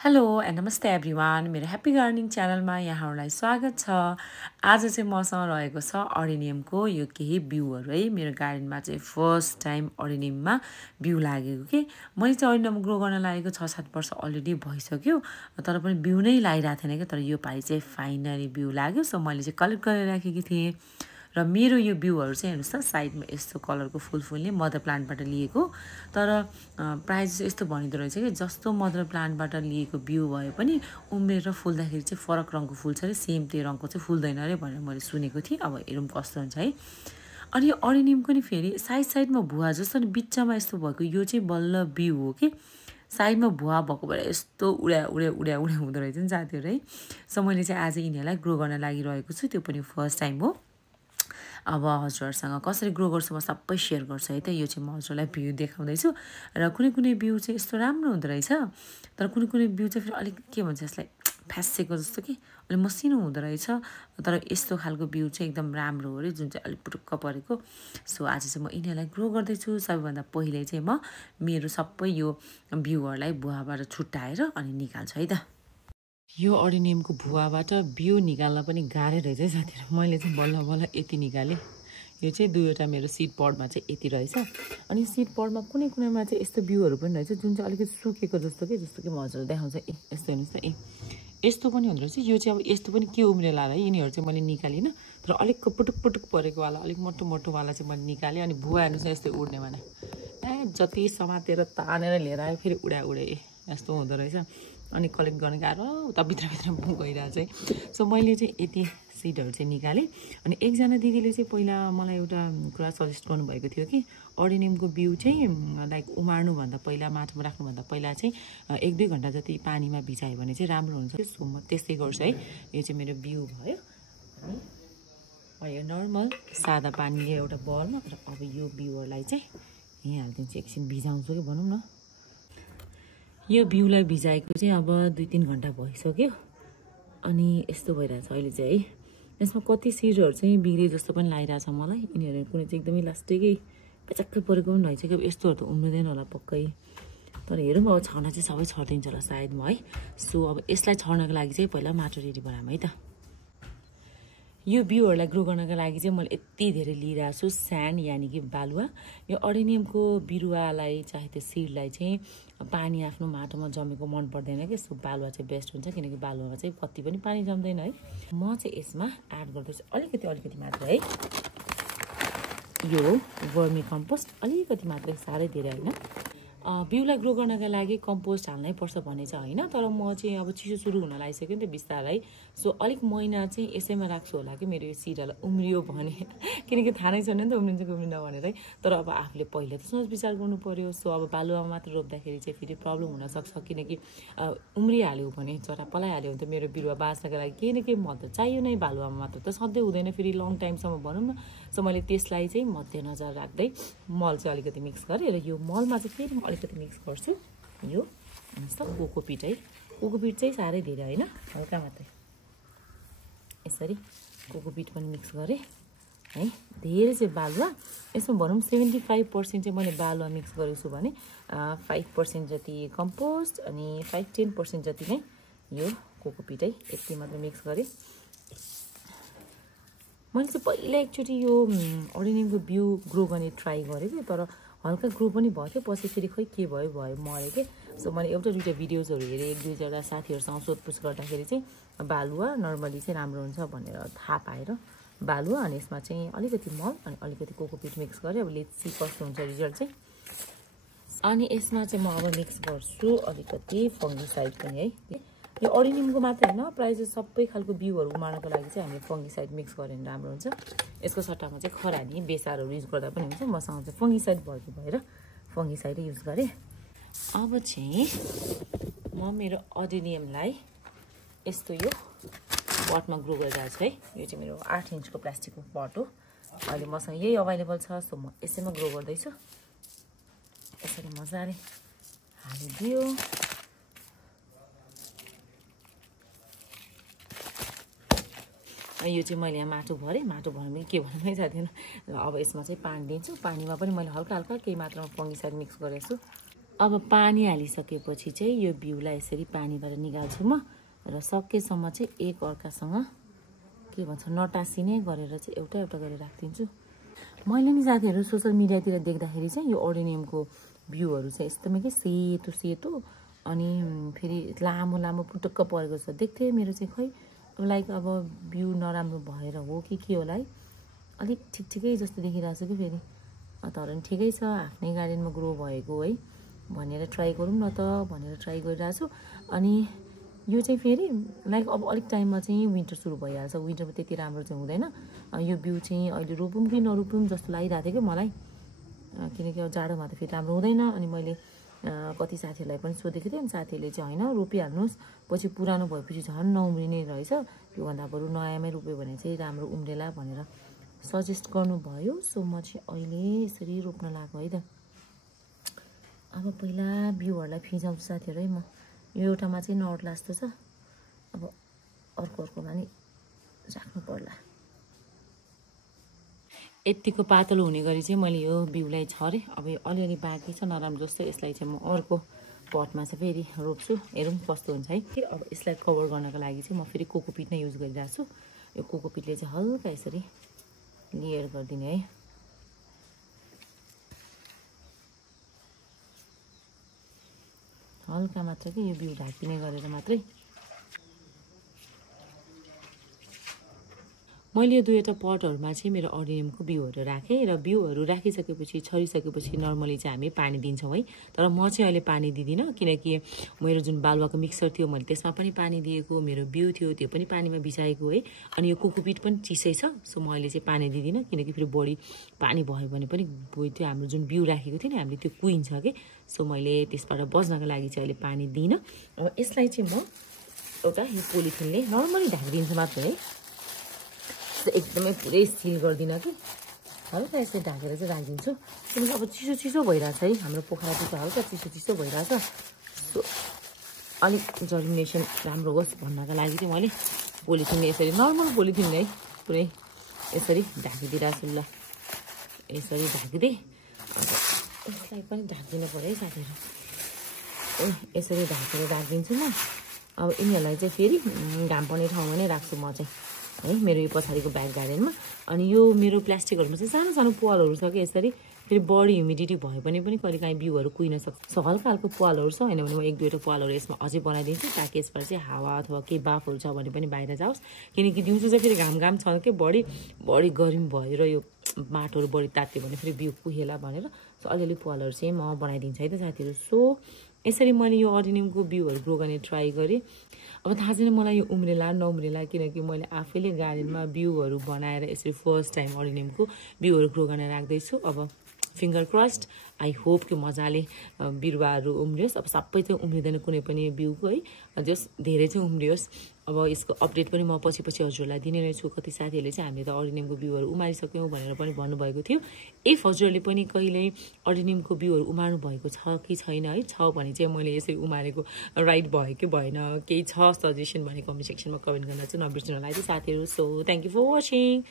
Hello and नमस्ते everyone मेरो happy gardening च्यानलमा यहाँहरूलाई स्वागत छ। आज चाहिँ मसँग रहेको छ अरेनियमको यो केही बिउहरू है। मेरो गार्डनमा चाहिँ फर्स्ट टाइम अरेनियममा बिउ लागेको के। मैले चाहिँ अरेनियम ग्रो गर्न लागेको 6-7 वर्ष अलरेडी भइसक्यो, तर पनि बिउ नै लागिरहेको थिएन क्या। तर यो पालि चाहिँ फाइनली बिउ लाग्यो, सो मैले चाहिँ कलेक्ट गरेर राखेकी थिएँ। र मेरो यो बिउहरू चाहिँ हेर्नुहोस् त, साइडमा यस्तो कलरको फुल फुल्ने मदर प्लान्टबाट लिएको। तर प्रायः जस्तो यस्तो भनिँदो रहेछ कि जस्तो मदर प्लान्टबाट लिएको बिउ भए पनि उम्रेर फुल्दाखेरि चाहिँ फरक रङको फुल्छ अरे, सेम त्यो रङको चाहिँ फुल्दैन अरे भनेर मैले सुनेको थिएँ। अब हेरौँ कस्तो हुन्छ है। अनि यो अरेनियमको नि फेरि साइडमा भुवा जस्तो नि बिचमा यस्तो भएको, यो चाहिँ बल्ल बिउ हो कि। साइडमा भुवा भएको भएर यस्तो उड्या हुँदो रहेछ नि साथीहरू है। सो मैले चाहिँ आज यिनीहरूलाई ग्रो गर्न लागिरहेको छु, त्यो पनि फर्स्ट टाइम हो। अब हजुरहरूसँग कसरी ग्रो गर्छु म सबै सेयर गर्छु है त। यो चाहिँ म हजुरलाई बिउ देखाउँदैछु र कुनै बिउ चाहिँ यस्तो राम्रो हुँदो रहेछ, तर कुनै बिउ चाहिँ फेरि अलिक के भन्छ यसलाई फ्यासेको जस्तो कि अलिक मसिनो हुँदो रहेछ। तर यस्तो खालको बिउ चाहिँ एकदम राम्रो हो अरे, जुन चाहिँ अलिक पुटुक्क परेको। सो आज चाहिँ म यिनीहरूलाई ग्रो गर्दैछु। सबैभन्दा पहिले चाहिँ म मेरो सबै यो बिउहरूलाई भुवाबाट छुट्याएर अनि निकाल्छु है त। यो अरेनियमको भुवाबाट बिउ निकाल्न पनि गाह्रै रहेछ है साथीहरू। मैले चाहिँ बल्ल यति निकालेँ। यो चाहिँ दुईवटा मेरो सिड पडमा चाहिँ यति रहेछ। अनि सिड पडमा कुनैमा चाहिँ यस्तो बिउहरू पनि रहेछ जुन चाहिँ अलिकति सुकेको जस्तो कि म हजुरलाई देखाउँछ। यस्तो हेर्नुहोस् त, यस्तो पनि हुँदो रहेछ। यो चाहिँ अब यस्तो पनि के उम्रेर लाएर यिनीहरू चाहिँ मैले निकालिनँ, तर अलिक पुटुक परेकोवाला अलिक मोटोवाला चाहिँ मैले निकालेँ। अनि भुवा हेर्नुहोस् न, यस्तो उड्ने भने जति समातेर तानेर लिएर आयो फेरि उडे यस्तो हुँदो रहेछ। अनि कलेक्ट गर्न गाह्रो, उता भित्र गइरहेको चाहिँ। सो मैले चाहिँ यति सिडहरू चाहिँ निकालेँ। अनि एकजना दिदीले चाहिँ पहिला मलाई एउटा कुरा सजेस्ट गर्नुभएको थियो कि अरेनियमको बिउ चाहिँ लाइक उमार्नुभन्दा पहिला, माटोमा राख्नुभन्दा पहिला चाहिँ 1-2 घन्टा जति पानीमा भिजायो भने चाहिँ राम्रो हुन्छ। सो म त्यस्तै गर्छु है। यो चाहिँ मेरो बिउ भयो। अनि यो नर्मल सादा पानीले एउटा बलमा, र अब यो बिउहरूलाई चाहिँ यहीँ हालिदिन्छु। एकछिन भिजाउँछु कि भनौँ न। यो बिउलाई भिजाएको चाहिँ अब 2-3 घन्टा भइसक्यो। अनि यस्तो भइरहेछ अहिले चाहिँ है। यसमा कति सिडहरू चाहिँ बिग्रे जस्तो पनि लागिरहेछ मलाई। यिनीहरू कुनै चाहिँ एकदमै लास्टैकै पेचक्कै परेको पनि रहेछ कि। अब यस्तोहरू त उम्रिँदैन होला पक्कै, तर हेरौँ अब छर्न चाहिँ सबै छरिदिन्छ होला सायद म है। सो अब यसलाई छर्नको लागि चाहिँ पहिला माटो रेडी बनाऊँ है त। यो बिउहरूलाई ग्रो गर्नको लागि चाहिँ मैले यति धेरै लिइरहेको छु स्यान्ड, यानि कि बालुवा। यो अरेनियमको बिरुवालाई चाहे त्यो सिडलाई चाहिँ पानी आफ्नो माटोमा जमेको मन पर्दैन कि। सो बालुवा चाहिँ बेस्ट हुन्छ, किनकि बालुवामा चाहिँ कति पनि पानी जम्दैन है। म चाहिँ यसमा एड गर्दैछु अलिकति मात्र है। यो वर्मी कम्पोस्ट अलिकति मात्र, साह्रै धेरै होइन। बिउलाई ग्रो गर्नका लागि कम्पोस्ट हाल्नै पर्छ भन्ने चाहिँ होइन, तर म चाहिँ अब चिसो सुरु हुन लागिसक्यो नि त बिस्तारै। सो अलिक महिना चाहिँ यसैमा राख्छु होला कि मेरो यो सिडहरूलाई उम्रियो भने, किनकि थाहा नै छैन नि त उम्रिन्छ कि उम्रिँदैन भनेर है। तर अब आफूले पहिला त सोच विचार गर्नु पर्यो। सो अब बालुवामा मात्र रोप्दाखेरि चाहिँ फेरि प्रब्लम हुनसक्छ, किनकि उम्रिहाल्यो भने, चरा पलाइहाल्यो भने त मेरो बिरुवा बाँच्नको लागि केही न केही मल त चाहियो नै। बालुवामा मात्र त सधैँ हुँदैन फेरि लङ टाइमसम्म भनौँ न। सो मैले त्यसलाई चाहिँ मध्यनजर राख्दै मल चाहिँ अलिकति मिक्स गरेँ। र यो मलमा चाहिँ फेरि म अलिकति मिक्स गर्छु यो हेर्नुहोस् त कोकोपिट है। कोकोपिट चाहिँ साह्रै धेरै होइन, हल्का मात्रै यसरी कोकोपिट पनि मिक्स गरेँ है। धेरै चाहिँ बालुवा, यसमा भनौँ 75% चाहिँ मैले बालुवा मिक्स गरेको छु भने 5% जति कम्पोस्ट अनि 5-10% जति नै यो कोकोपिट है। यति मात्र मिक्स गरेँ। मैले चाहिँ पहिला एकचोटि यो अरेनियमको बिउ ग्रो गर्ने ट्राई गरेँ कि, तर हल्का ग्रो पनि भयो थियो। पछि फेरि खोइ के भयो मऱ्यो कि। सो मैले एउटा-दुईवटा भिडियोजहरू हेरेँ, 1-2 साथीहरूसँग सोधपुछ गर्दाखेरि चाहिँ बालुवा नर्मली चाहिँ राम्रो हुन्छ भनेर थाहा पाएर बालुवा, अनि यसमा चाहिँ अलिकति मल अनि अलिकति कोकोपिट मिक्स गरेँ। अब लेट्स सी कस्तो हुन्छ रिजल्ट चाहिँ। अनि यसमा चाहिँ म अब मिक्स गर्छु अलिकति फङ्गिसाइड पनि है। यो अरेनियमको मात्रै होइन, प्रायः चाहिँ सबै खालको बिउहरू उमार्नको लागि चाहिँ हामीले फङ्गिसाइड मिक्स गऱ्यो भने राम्रो हुन्छ। यसको सट्टामा चाहिँ खरानी बेसारहरू युज गर्दा पनि हुन्छ। मसँग चाहिँ फङ्गिसाइड भएको भएर फङ्गिसाइडै युज गरेँ। अब चाहिँ म मेरो अरेनियमलाई यस्तो यो पटमा ग्रो गरिरहेको छु है। यो चाहिँ मेरो 8 इन्चको प्लास्टिकको पट हो। अहिले मसँग यही अभाइलेबल छ, सो म यसैमा ग्रो गर्दैछु। यसरी मजाले हालिदियो। यो चाहिँ मैले यहाँ माटो भरेँ पनि के भन्नु है साथीहरू। अब यसमा चाहिँ पानी दिन्छु। पानीमा पनि मैले हल्का केही मात्रामा फङ्गिसाइड मिक्स गरेको छु। अब पानी हालिसकेपछि चाहिँ यो बिउलाई यसरी पानीबाट निकाल्छु म र सकेसम्म चाहिँ एक अर्कासँग के भन्छ नटासिने गरेर चाहिँ एउटा एउटा गरेर राखिदिन्छु। मैले नि साथीहरू सोशल मिडियातिर देख्दाखेरि चाहिँ यो ओडेनियमको बिउहरू चाहिँ एकदमै के सेतो सेतो अनि फेरि लामो लामो पुटुक्क परेको छ देख्थेँ। मेरो चाहिँ खै लाइक अब बिउ नराम्रो भएर हो कि के होला है, अलिक ठिकै जस्तो देखिरहेको छ कि फेरि। तर नि ठिकै छ, आफ्नै गार्डनमा ग्रो भएको है भनेर ट्राई गरौँ न त भनेर ट्राई गरिरहेको छु। अनि यो चाहिँ फेरि लाइक अब अलिक टाइममा चाहिँ विन्टर सुरु भइहाल्छ, विन्टरमा त्यति राम्रो चाहिँ हुँदैन। यो बिउ चाहिँ अहिले रोपौँ कि नरोपौँ जस्तो लागिरहेको थियो कि मलाई, किनकि अब जाडोमा त फेरि राम्रो हुँदैन। अनि मैले कति साथीहरूलाई पनि सोधेको थिएँ, अनि साथीहरूले चाहिँ होइन रोपिहाल्नुहोस्, पछि पुरानो भएपछि झन् नउम्रिने रहेछ, त्योभन्दा बरु नयाँमै रोप्यो भने चाहिँ राम्रो उम्रेला भनेर सजेस्ट गर्नुभयो। सो म चाहिँ अहिले यसरी रोप्न लाग्यो है त। अब पहिला बिउहरूलाई फिजाउँछु साथीहरू है म। यो एउटामा चाहिँ नअट्ला जस्तो छ, अब अर्कोमा नि राख्नु पर्ला। यत्तिको पातलो हुने गरी चाहिँ मैले यो बिउलाई छरेँ। अब यो अलिअलि बाँकी छ नराम्रो जस्तो, यसलाई चाहिँ म अर्को पटमा चाहिँ फेरि रोप्छु, हेरौँ कस्तो हुन्छ है। अब यसलाई कभर गर्नको लागि चाहिँ म फेरि कोकोपिट नै युज गरिरहेको छु। यो कोकोपिटले चाहिँ हल्का यसरी लेयर गरिदिने है। हल्का मात्र कि यो बिउ ढाकिने गरेर मात्रै। मैले यो दुईवटा पटहरूमा चाहिँ मेरो ओडेनियमको बिउहरू राखेँ र बिउहरू राखिसकेपछि छरिसकेपछि नर्मली चाहिँ हामी पानी दिन्छौँ है। तर म चाहिँ अहिले पानी दिँदिनँ, किनकि मेरो जुन बालुवाको मिक्सर थियो मैले त्यसमा पनि पानी दिएको, मेरो बिउ थियो त्यो पनि पानीमा भिजाएको है। अनि यो कोकोपिट पनि चिसै छ, सो म अहिले चाहिँ पानी दिँदिनँ, किनकि फेरि बढी पानी भयो भने पनि त्यो हाम्रो जुन बिउ राखेको थियो नि हामीले त्यो कुहिन्छ कि। सो मैले त्यसबाट बच्नको लागि चाहिँ अहिले पानी दिइनँ। अब यसलाई चाहिँ म एउटा यो पोलिथिनले नर्मली ढाकिदिन्छु मात्रै है, एकदमै पुरै सिल गर्दिनँ कि, हल्का यसरी ढाकेर चाहिँ राखिदिन्छु। किनकि अब चिसो चिसो भइरहेछ है, हाम्रो पोखरातिर चाहिँ हल्का चिसो चिसो भइरहेछ। सो अलिक जर्मिनेसन राम्रो होस् भन्नको लागि चाहिँ मैले पोलिथिनले यसरी नर्मल पोलिथिन है पुरै यसरी ढाकिदिइरहेको छु। ल यसरी ढाकिदिएँ। अब यसलाई पनि ढाकिदिनु पऱ्यो है साथीहरू, यसरी ढाकेर राखिदिन्छु म। अब यिनीहरूलाई चाहिँ फेरि घाम पर्ने ठाउँमा नै राख्छु म चाहिँ है, मेरो यो पछाडिको ब्याक गार्डनमा। अनि यो मेरो प्लास्टिकहरूमा चाहिँ सानो सानो पालहरू छ कि, यसरी फेरि बढी ह्युमिडिटी भयो भने पनि कहिले काहीँ बिउहरू कुहिन सक्छ। सो हल्का हल्का पालहरू छ, होइन भने म एक दुईवटा पालहरू यसमा अझै बनाइदिन्छु, ताकि यसबाट चाहिँ हावा अथवा केही बाफहरू छ भने पनि बाहिर जाओस्। किनकि दिउँसो चाहिँ फेरि घाम छ कि बढी गर्मी भएर यो माटोहरू बढी तात्यो भने फेरि बिउ कुहेला भनेर सो अलिअलि पालहरू चाहिँ म बनाइदिन्छु है त साथीहरू। सो यसरी मैले यो ओडेनियमको बिउहरू ग्रो गर्ने ट्राई गरेँ। अब थाहा छैन मलाई यो उम्रेला नउम्रेला, किनकि मैले आफैले गार्डनमा बिउहरू बनाएर यसरी फर्स्ट टाइम ओडेनियमको बिउहरू ग्रो गर्न राख्दैछु। अब फिङ्गर क्रस्ड, आई होप कि मजाले बिरुवाहरू उम्रियोस्। अब सबै चाहिँ उम्रिँदैन कुनै पनि बिउको है, जस धेरै चाहिँ उम्रियोस्। अब यसको अपडेट पनि म पछि हजुरहरूलाई दिने नै छु। कति साथीहरूले चाहिँ हामीले त ओडेनियमको बिउहरू उमारिसक्यौँ भनेर पनि भन्नुभएको थियो। इफ हजुरहरूले पनि कहिल्यै ओडेनियमको बिउहरू उमार्नु भएको छ कि छैन है, छ भने चाहिँ मैले यसरी उमारेको राइट भयो कि भएन, केही छ सजेसन भने कमेन्ट सेक्सनमा कमेन्ट गर्न चाहिँ नबिर्सिनु होला है साथीहरू। So thank you for watching.